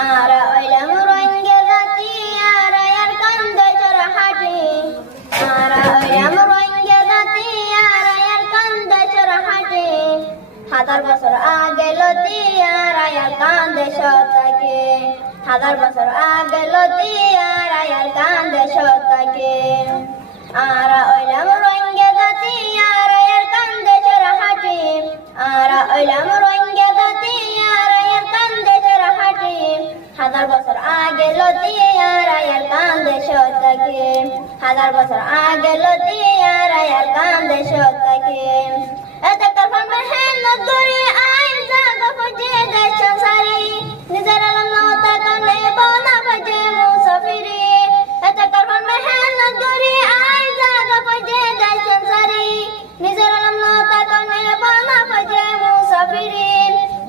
আরা ওইলাম রঙ্গে জাতি আরা আর কান্দে চোরা হাটি আরা ওইলাম রঙ্গে জাতি আরা আর কান্দে চোরা হাটি হাজার বছর আগে লতি আরা আর কান্দে শতকে হাজার বছর আগে লতি আরা আর কান্দে শতকে আরা ওইলাম রঙ্গে জাতি আরা আর কান্দে চোরা হাটি আরা ওইলাম রঙ্গে জাতি আরা আর কান্দে চোরা হাটি হাজার বছর আগে লতি আরা আর কান্দে শতকে হাজার বছর আগে লতি আরা আর কান্দে শতকে এত কাফন মেহনত করি